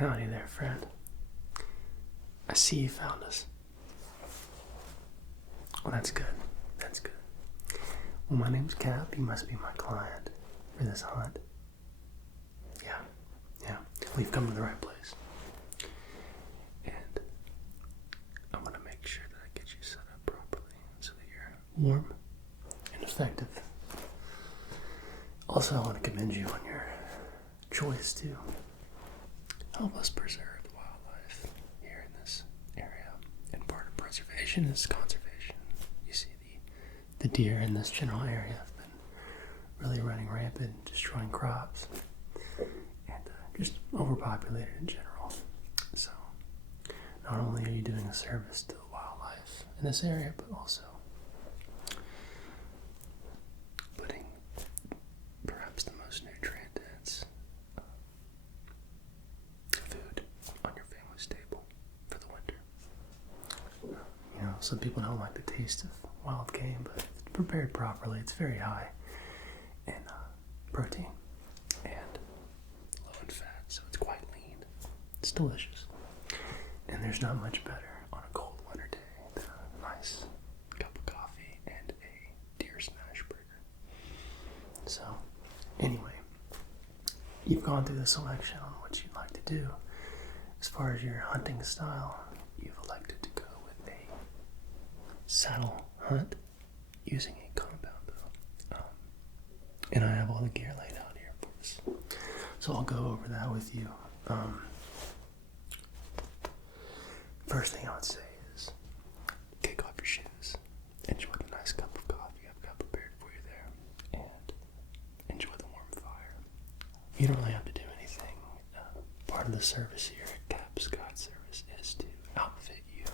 Howdy there, friend. I see you found us. Well, that's good. That's good. Well, my name's Cap. You must be my client for this hunt. Yeah. We've come to the right place. And I want to make sure that I get you set up properly so that you're warm and effective. Also, I want to commend you on your choice to help us preserve the wildlife here in this area. And part of preservation is conservation. You see, the deer in this general area have been really running rampant, destroying crops, and just overpopulated in general. So, not only are you doing a service to the wildlife in this area, but also putting perhaps the most nutrient-dense food on your family's table for the winter. You know, some people don't like the taste of wild game, but if it's prepared properly, it's very high in protein and low in fat, so it's quite lean. It's delicious. And there's not much better on a cold winter day than a nice cup of coffee and a deer smash burger. So, anyway, you've gone through the selection on what you'd like to do. As far as your hunting style, you've elected to go with a saddle hunt using a compound bow. And I have all the gear laid out here for us. So I'll go over that with you. First thing I would say is kick off your shoes, enjoy the nice cup of coffee I've got prepared for you there, and enjoy the warm fire. You don't really have to do anything. Part of the service here at Cap Scott Service is to outfit you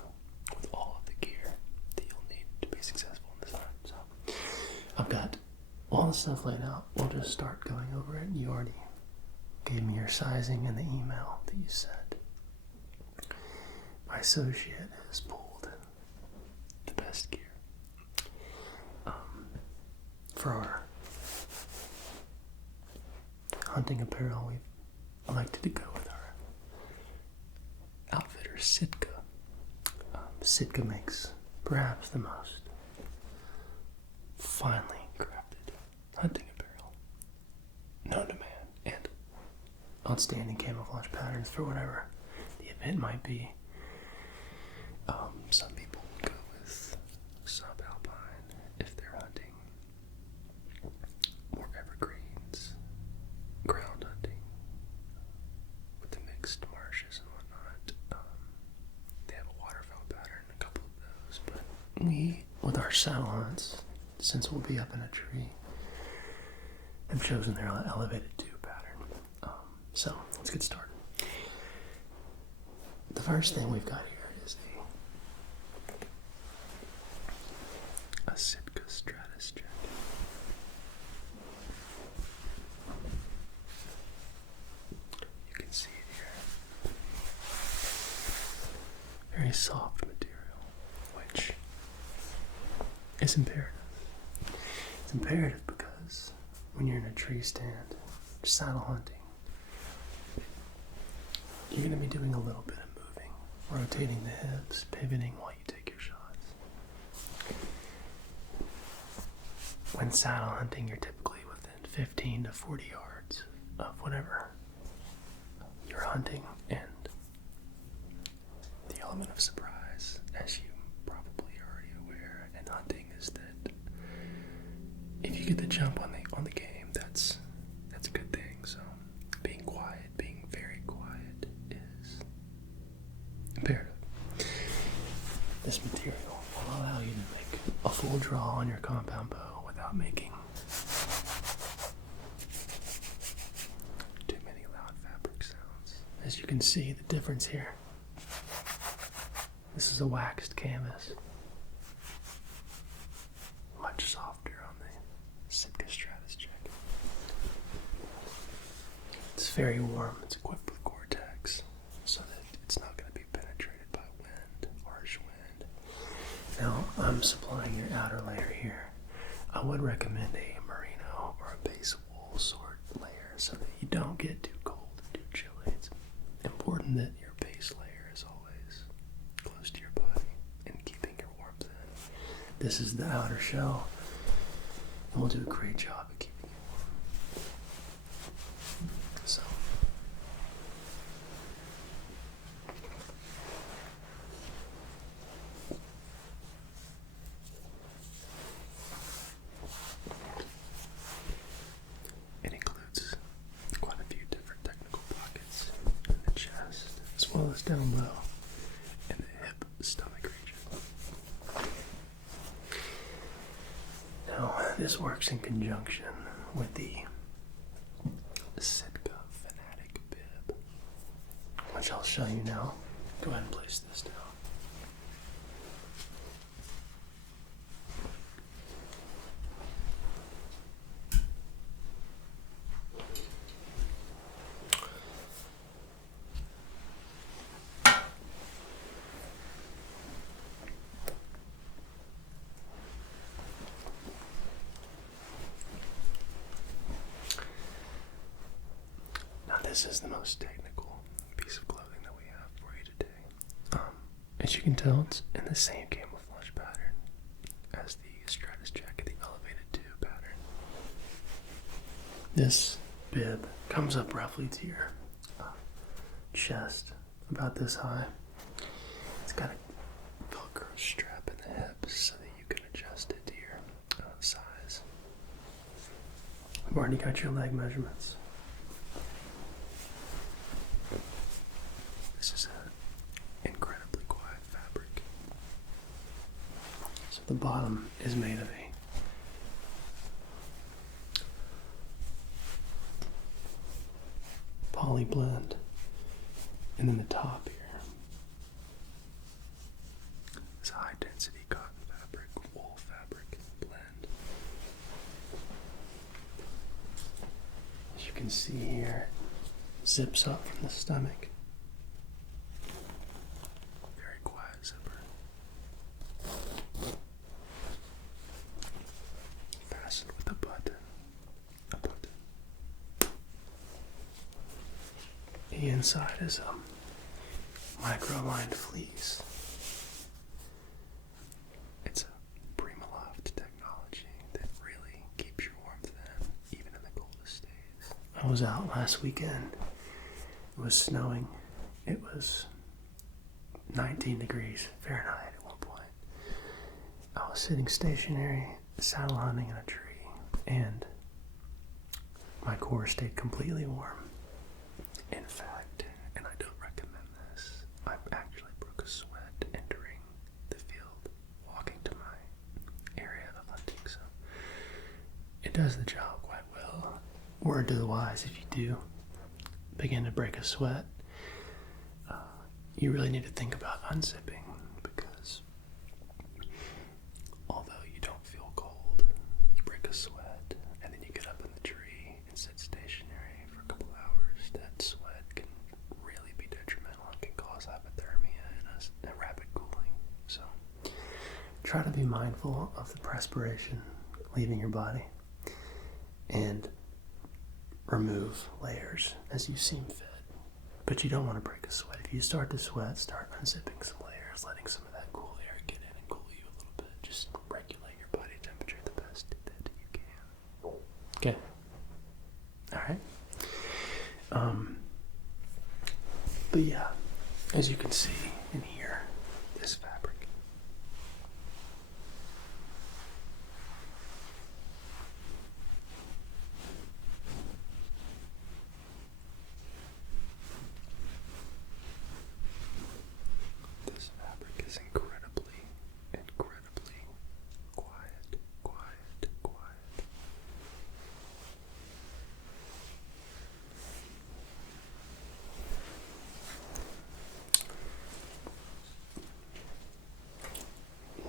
with all of the gear that you'll need to be successful in this hunt. So I've got all the stuff laid out. We'll just start going over it. You already gave me your sizing in the email that you sent. My associate has pulled the best gear. For our hunting apparel, we've elected to go with our outfitter, Sitka. Sitka makes perhaps the most finely crafted hunting apparel known to man, and outstanding camouflage patterns for whatever the event might be. Some people go with subalpine if they're hunting more evergreens, ground hunting with the mixed marshes and whatnot. They have a waterfowl pattern, a couple of those, but we, with our saddle hunts, since we'll be up in a tree, have chosen their elevated tube pattern. So let's get started. The first thing we've got here is a Sitka Stratus jacket. You can see it here. Very soft material, which is imperative. It's imperative because when you're in a tree stand, saddle hunting, you're going to be doing a little bit of moving, rotating the hips, pivoting while you take your shots. When saddle hunting, you're typically within 15 to 40 yards of whatever you're hunting, and the element of surprise, as you probably are already aware in hunting, is that if you get the jump on the game, that's a good thing. So being quiet, being very quiet, is imperative. This material will allow you to make a full draw on your compound bow without making too many loud fabric sounds. As you can see, the difference here. This is a waxed canvas. Much softer on the Sitka Stratus jacket. It's very warm. It's equipped with Gore-Tex so that it's not going to be penetrated by wind, harsh wind. Now, I'm supplying your outer layer here. I would recommend a merino or a base wool sort layer so that you don't get too cold and too chilly. It's important and that your base layer is always close to your body and keeping your warmth in. This is the outer shell, and we'll do a great job of keeping you warm. So, it includes quite a few different technical pockets in the chest, as well as down low in the hip stomach region. Now, this works in conjunction with the Sitka Fanatic bib, which I'll show you now. Go ahead and place this down. This is the most technical piece of clothing that we have for you today. As you can tell, it's in the same camouflage pattern as the Stratus jacket, the elevated tube pattern. This bib comes up roughly to your chest, about this high. It's got a Velcro strap in the hips so that you can adjust it to your size. We've already got your leg measurements. This is an incredibly quiet fabric. So the bottom is made of a poly blend, and then the top here is a high density cotton fabric, wool fabric blend. As you can see here, it zips up from the stomach. Fastened with a button. The inside is a micro-lined fleece. It's a Primaloft technology that really keeps your warmth in, even in the coldest days. I was out last weekend. It was snowing. It was 19 degrees Fahrenheit at one point. I was sitting stationary, saddle hunting in a tree, and my core stayed completely warm. In fact, and I don't recommend this, I actually broke a sweat entering the field, walking to my area of hunting, so it does the job quite well. Word to the wise, if you do begin to break a sweat, you really need to think about unzipping, because although you don't feel cold, you break a sweat, and then you get up in the tree and sit stationary for a couple hours. That sweat can really be detrimental and can cause hypothermia and a rapid cooling. So try to be mindful of the perspiration leaving your body and remove layers as you seem fit. But you don't want to break a sweat. If you start to sweat, start unzipping some layers, letting some of that cool air get in and cool you a little bit. Just regulate your body temperature the best that you can. Okay. Alright. But yeah, as you can see in here, this fabric. This fabric is incredibly quiet.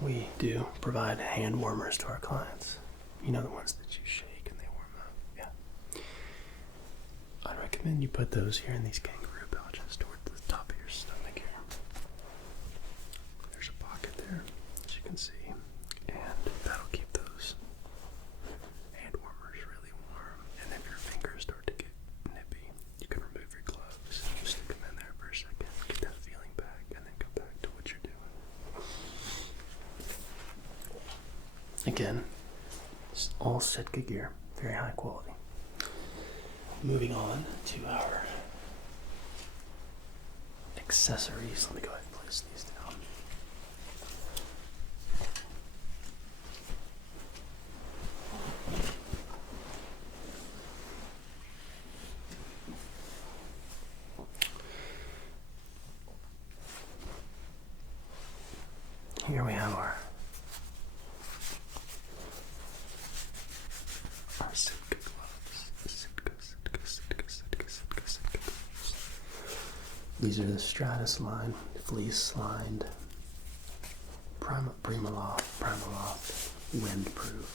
We do provide hand warmers to our clients. You know, the ones that you shake and they warm up. Yeah. I'd recommend you put those here in these kangaroo pouches toward the top of your stomach here. There's a pocket there, as you can see, and that'll keep those hand warmers really warm. And if your fingers start to get nippy, you can remove your gloves, stick them in there for a second, Again, it's all Sitka gear, very high quality. Moving on to our accessories. Let me go ahead and place these down. Here we have our Sitka gloves. Sitka gloves. These are the Stratus line, fleece lined, Primaloft, windproof.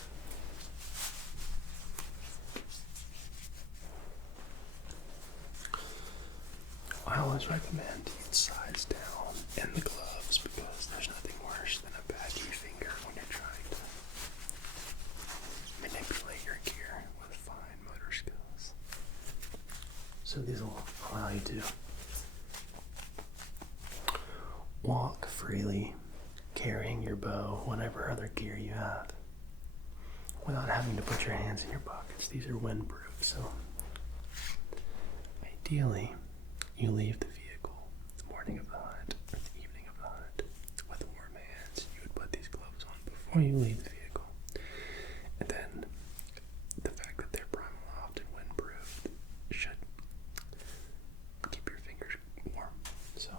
I always recommend you size down in the gloves because there's nothing worse than a baggy finger when you're trying to manipulate your gear with fine motor skills. So these will allow you to walk freely, carrying your bow, whatever other gear you have, without having to put your hands in your pockets. These are windproof, so ideally you leave the vehicle the morning of the hunt or the evening of the hunt with warm hands. You would put these gloves on before you leave the vehicle. And then the fact that they're Primaloft and windproof should keep your fingers warm. So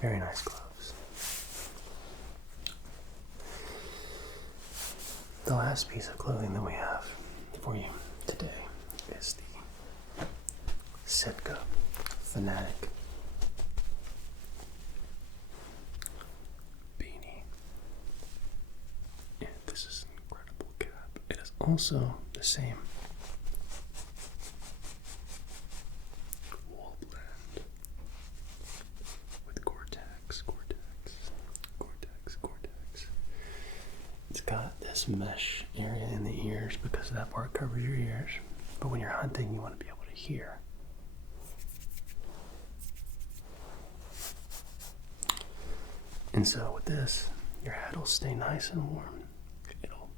very nice gloves. The last piece of clothing that we have for you today is the Sitka Fanatic beanie. And this is an incredible cap. It is also the same wool blend with Gore-Tex. It's got this mesh area in the ears because that part covers your ears. But when you're hunting, you want to be able to hear. And so with this, your head will stay nice and warm. It'll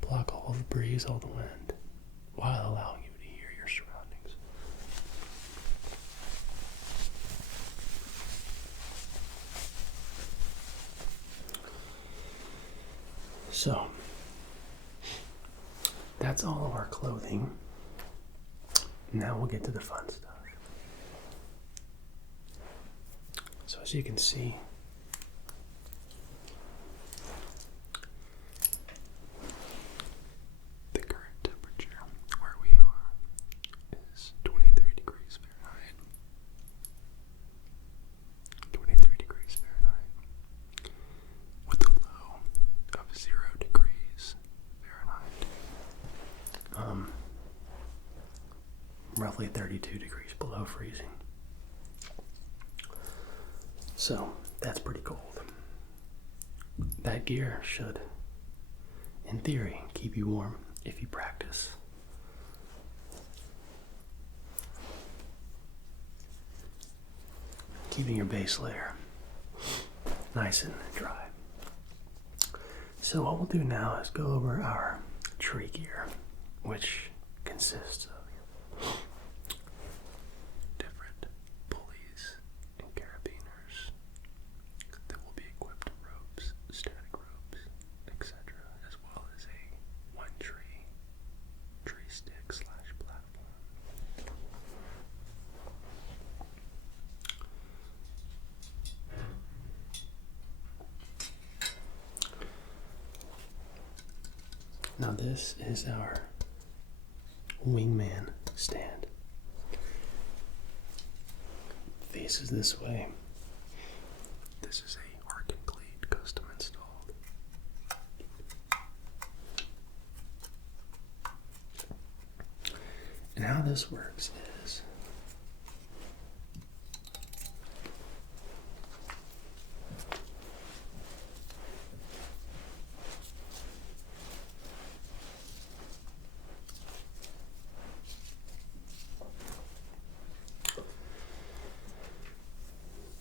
block all the breeze, all the wind, while allowing you to hear your surroundings. So, that's all of our clothing. Now we'll get to the fun stuff. So as you can see, the current temperature where we are is 23 degrees Fahrenheit. 23 degrees Fahrenheit. With a low of 0 degrees Fahrenheit. Roughly 32 degrees below freezing. So, that's pretty cold. That gear should, in theory, keep you warm if you practice. Keeping your base layer nice and dry. So what we'll do now is go over our tree gear, which consists of different pulleys and carabiners that will be equipped with ropes, static ropes, etc., as well as a one tree stick slash platform. Now this is our wingman stand. Faces this way. This is a Arc and Cleat custom installed. how this works is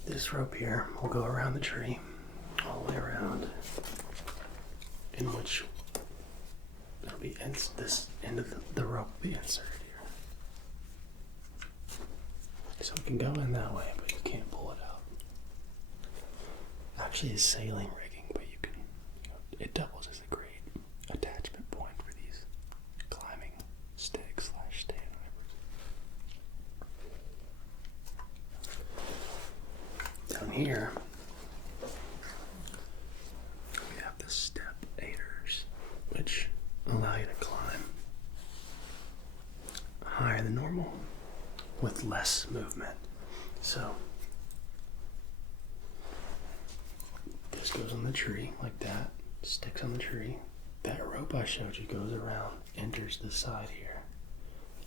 this rope here will go around the tree, all the way around, in which it'll be this end of the rope will be inserted here. So it can go in that way, but you can't pull it out. Actually, it's sailing rigging, but you can, it doubles as a great attachment point for these climbing sticks / stand, whatever. Down here, we have the step aiders, which allow you to climb higher than normal with less movement. So this goes on the tree like that, sticks on the tree. That rope I showed you goes around, enters the side here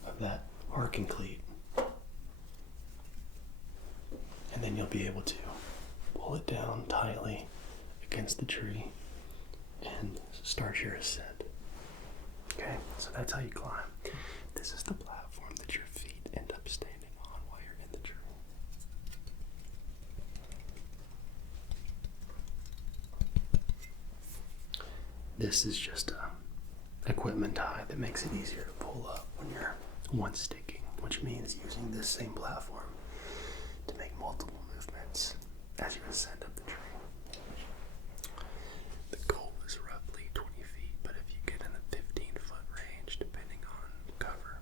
of that arcing cleat, and then you'll be able to pull it down tightly against the tree and start your ascent. Okay, so that's how you climb. This is the platform that your feet end up standing on while you're in the tree. This is just a equipment tie that makes it easier to pull up when you're one sticking, which means using this same platform to make multiple movements as you ascend up the tree. The goal is roughly 20 feet, but if you get in the 15-foot range, depending on cover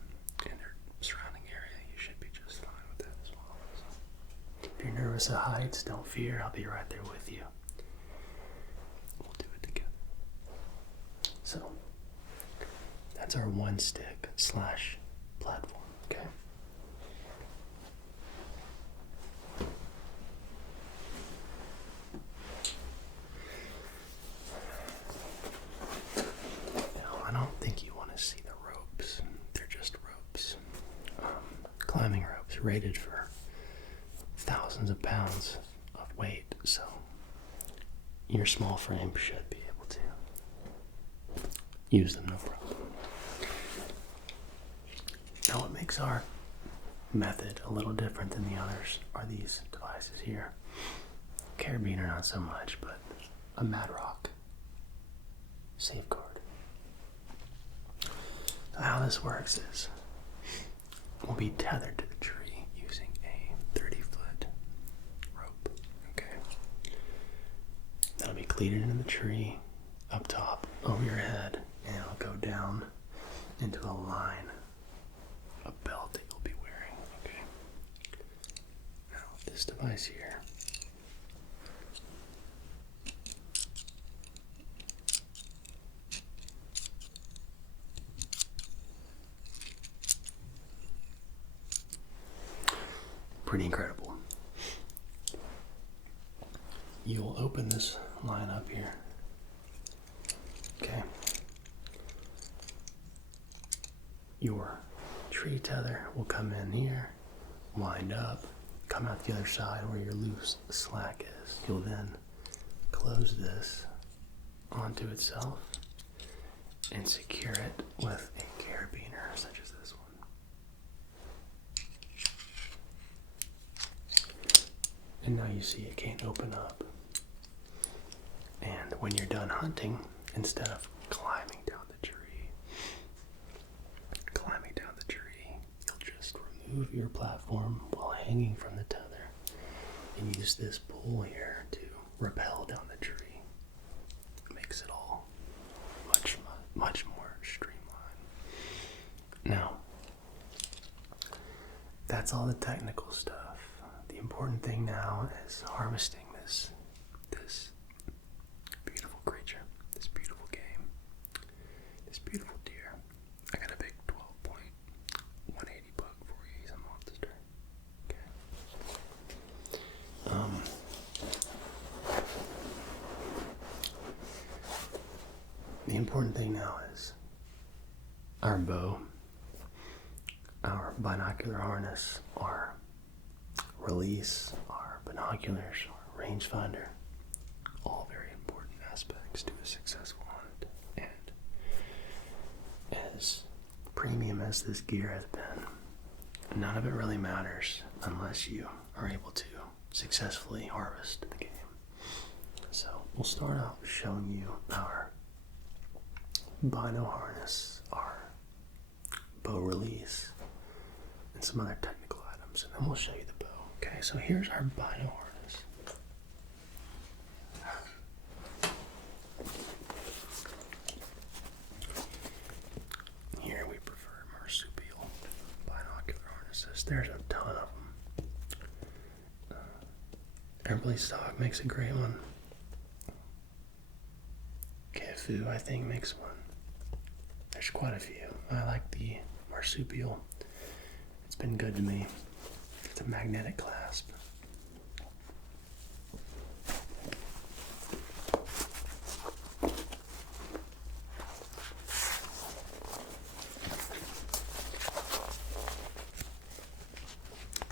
and their surrounding area, you should be just fine with that as well. So, if you're nervous at heights, don't fear. I'll be right there with you. We'll do it together. So, that's our one stick / platform, okay? I don't think you want to see the ropes. They're just ropes. Climbing ropes rated for thousands of pounds of weight, so your small frame should be able to use them, no problem. Now what makes our method a little different than the others are these devices here. Carabiner not so much, but a Mad Rock safeguard. How this works is we'll be tethered to the tree using a 30-foot rope, okay? That'll be cleated into the tree up top over your head, and it'll go down into a line, a belt that you'll be wearing, okay? Now, this device here, pretty incredible. You'll open this line up here. Okay. Your tree tether will come in here, wind up, come out the other side where your loose slack is. You'll then close this onto itself and secure it with a carabiner such as this one. And now you see it can't open up. And when you're done hunting, instead of climbing down the tree, you'll just remove your platform while hanging from the tether and use this pull here to rappel down the tree. It makes it all much more streamlined. Now, that's all the technical stuff. The important thing now is harvesting this beautiful creature, this beautiful game, this beautiful deer. I got a big 12-point 180 buck for you. He's a monster. Okay. The important thing now is our bow, our binocular harness, our release, our binoculars, our rangefinder, all very important aspects to a successful hunt. And as premium as this gear has been, none of it really matters unless you are able to successfully harvest the game. So we'll start out showing you our bino harness, our bow release, and some other technical items, and then we'll show you the bow. Okay, so here's our bino harness. Here we prefer marsupial binocular harnesses. There's a ton of them. Everly Stock makes a great one. KFU, I think, makes one. There's quite a few. I like the marsupial. It's been good to me. It's a magnetic clasp.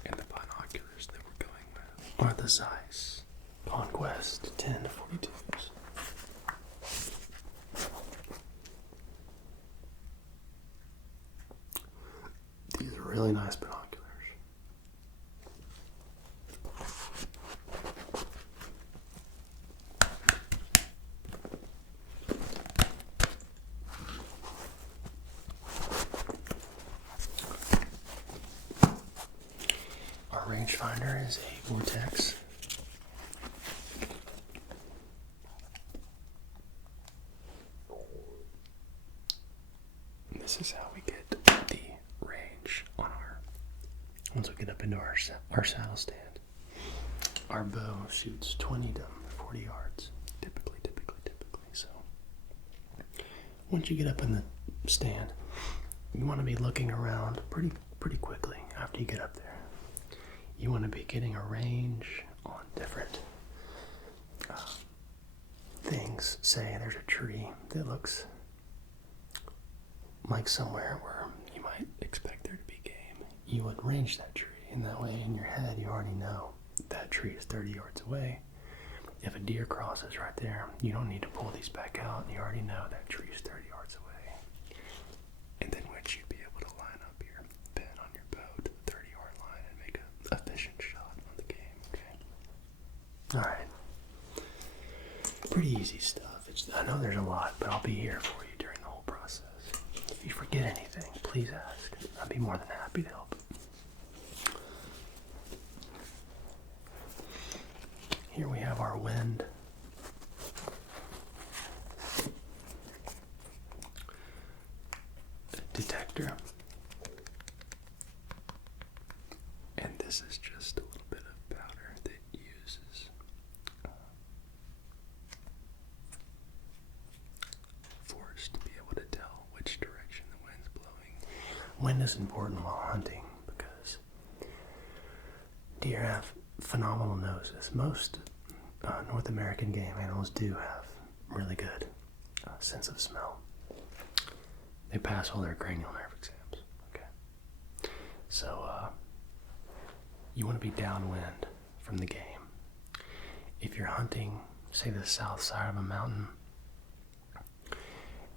And the binoculars that we're going with are the Zeiss Conquest 10-42s. These are really nice binoculars. Our rangefinder is a Vortex. This is how we get the range on once we get up into our saddle stand. Our bow shoots 20 to 40 yards, typically. So once you get up in the stand, you want to be looking around pretty quickly after you get up there. You want to be getting a range on different things. Say there's a tree that looks like somewhere where you might expect there to be game. You would range that tree, and that way in your head you already know that tree is 30 yards away. If a deer crosses right there, you don't need to pull these back out. You already know that tree is 30 yards away. And then once you'd be able to line up your pin on your bow to the 30-yard line and make an efficient shot on the game, okay? Alright. Pretty easy stuff. I know there's a lot, but I'll be here for you during the whole process. If you forget anything, please ask. I'd be more than happy to help. Here we have our wind. Detector. And this is just a little bit of powder that uses force to be able to tell which direction the wind's blowing. Wind is important while hunting because deer have phenomenal noses. Most North American game animals do have really good sense of smell. They pass all their cranial nerve exams. Okay, so you want to be downwind from the game. If you're hunting, say, the south side of a mountain,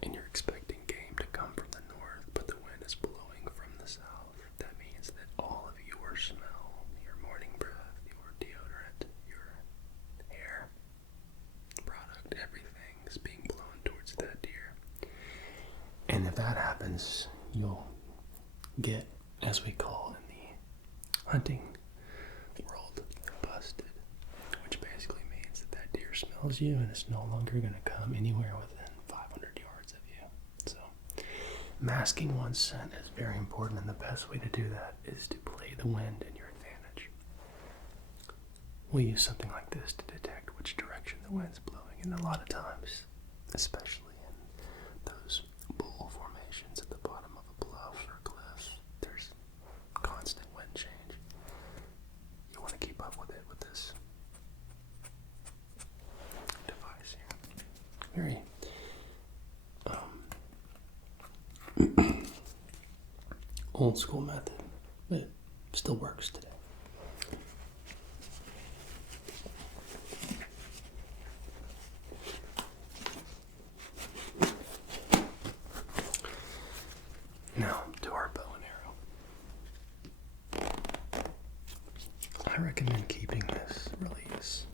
and you're expecting game to come from the north, but the wind is blowing from the south, that means that all of your smell, your morning breath, your deodorant, your hair product, everything is being blown towards that deer. And if that happens, you'll get, as we call in the hunting world, busted, which basically means that that deer smells you and it's no longer going to come anywhere within 500 yards of you. So masking one's scent is very important, and the best way to do that is to play the wind in your advantage. We'll use something like this to detect which direction the wind's blowing, and a lot of times, especially in those bowl formations at the bottom of a bluff or cliff, there's constant wind change. You want to keep up with it with this device here. Very old school method. but it still works today. Now to our bow and arrow. I recommend keeping this release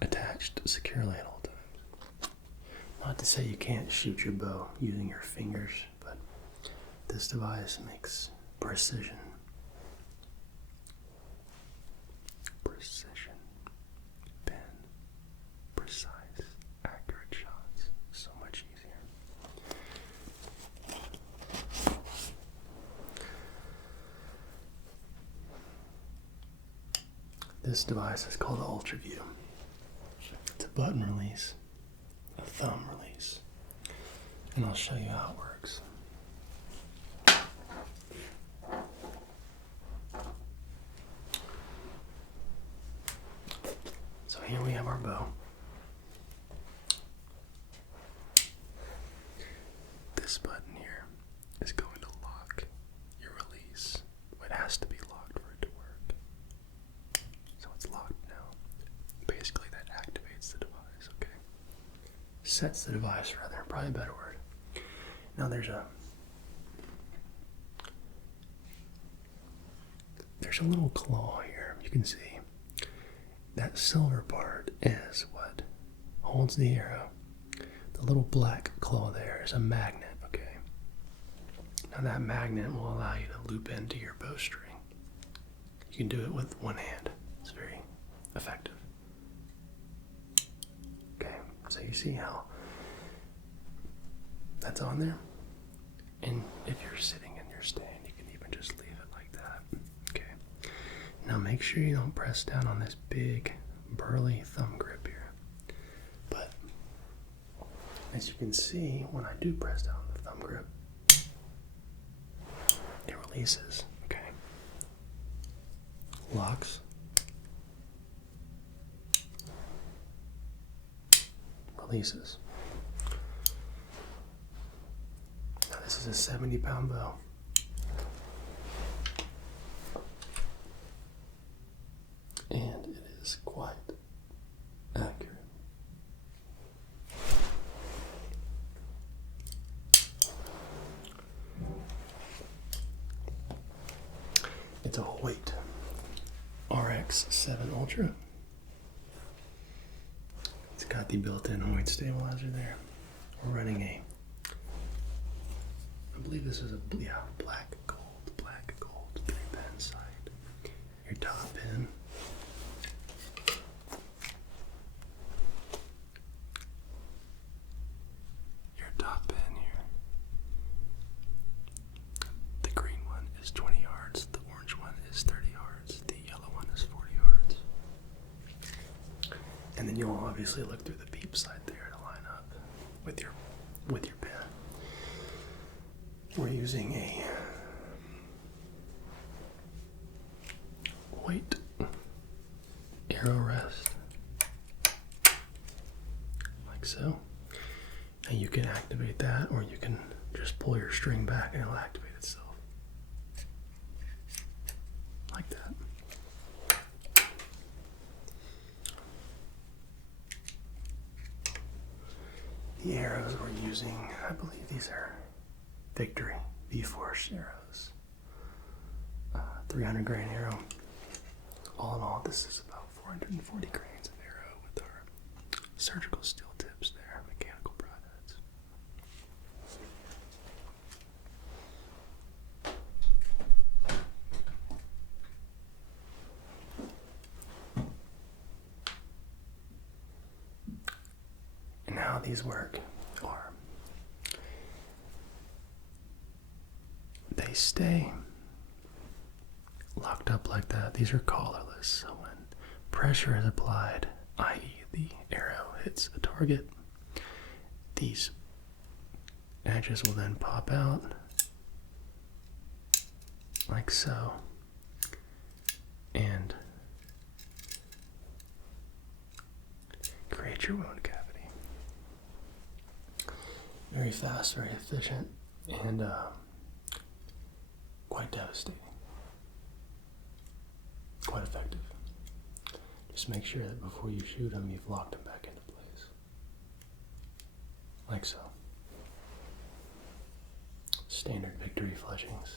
attached securely at all times. Not to say you can't shoot your bow using your fingers, but this device makes precision, pen, precise, accurate shots so much easier. This device is called the Ultra View. It's a button release, a thumb release, and I'll show you how it works. So here we have our bow. This button here is going to lock your release. It has to be locked for it to work. So it's locked now. Basically that activates the device, okay? Sets the device rather, probably a better word. Now there's a little claw here, you can see. That silver part is what holds the arrow. The little black claw there is a magnet, okay? Now that magnet will allow you to loop into your bowstring. You can do it with one hand. It's very effective. Okay, so you see how that's on there? And if you're sitting in your stand, you can even just leave it like that. Okay. Now make sure you don't press down on this big, burly thumb grip here. But as you can see, when I do press down on the thumb grip, it releases. Okay. Locks. Releases. Now this is a 70-pound bow. And it is quite accurate. It's a Hoyt RX-7 Ultra. It's got the built-in Hoyt stabilizer there. We're running I believe this is a black gold 3-pin sight. Your top pin. Your top pin here. The green one is 20 yards. The orange one is 30 yards. The yellow one is 40 yards. And then you'll obviously look through the beep sight there to line up with your pin. We're using a Hoyt arrow rest, like so. And you can activate that, or you can just pull your string back and it'll activate itself. Like that. The arrows we're using, I believe these are Victory V-Force arrows. 300 grain arrow. All in all, this is about 440 grains of arrow with our surgical steel tips there, mechanical broadheads. And how these work are they stay locked up like that. These are collarless, so when pressure is applied, i.e. the arrow hits a target, these edges will then pop out like so and create your wound cavity. Very fast, very efficient, and quite devastating. Quite effective. Just make sure that before you shoot them, you've locked them back into place. Like so. Standard victory flushings.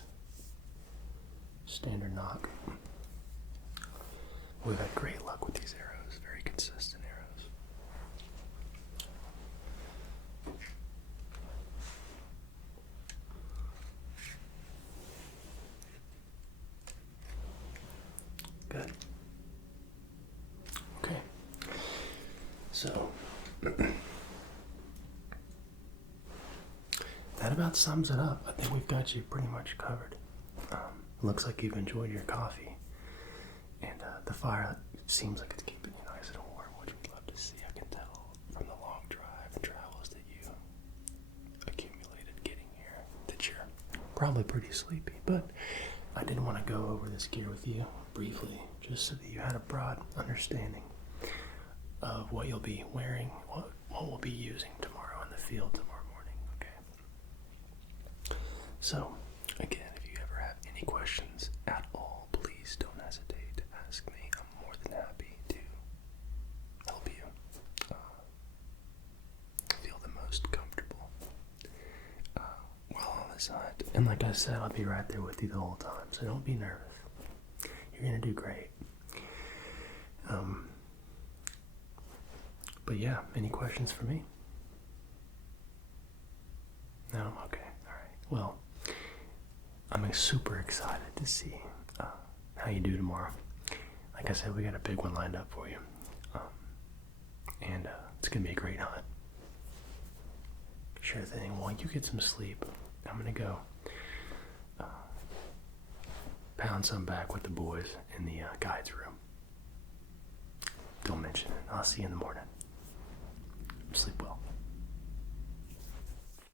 Standard knock. We've had great luck with these arrows, very consistent arrows. Good. Okay. So, that about sums it up. I think we've got you pretty much covered. Looks like you've enjoyed your coffee, and the fire seems like it's keeping you nice and warm, which we'd love to see. I can tell from the long drive and travels that you accumulated getting here that you're probably pretty sleepy, but I did want to go over this gear with you briefly, just so that you had a broad understanding of what you'll be wearing, what we'll be using tomorrow in the field tomorrow morning, okay? So, again, if you ever have any questions at all, please don't hesitate to ask me. I'm more than happy to help you feel the most comfortable while on this hunt. And like I said, I'll be right there with you the whole time, so don't be nervous. You're going to do great. But yeah, any questions for me? No? Okay. All right. Well, I'm super excited to see how you do tomorrow. Like I said, we got a big one lined up for you. And it's going to be a great hunt. Sure thing. Well, you get some sleep. I'm going to go pound some back with the boys in the guides room. Don't mention it. I'll see you in the morning. Sleep well.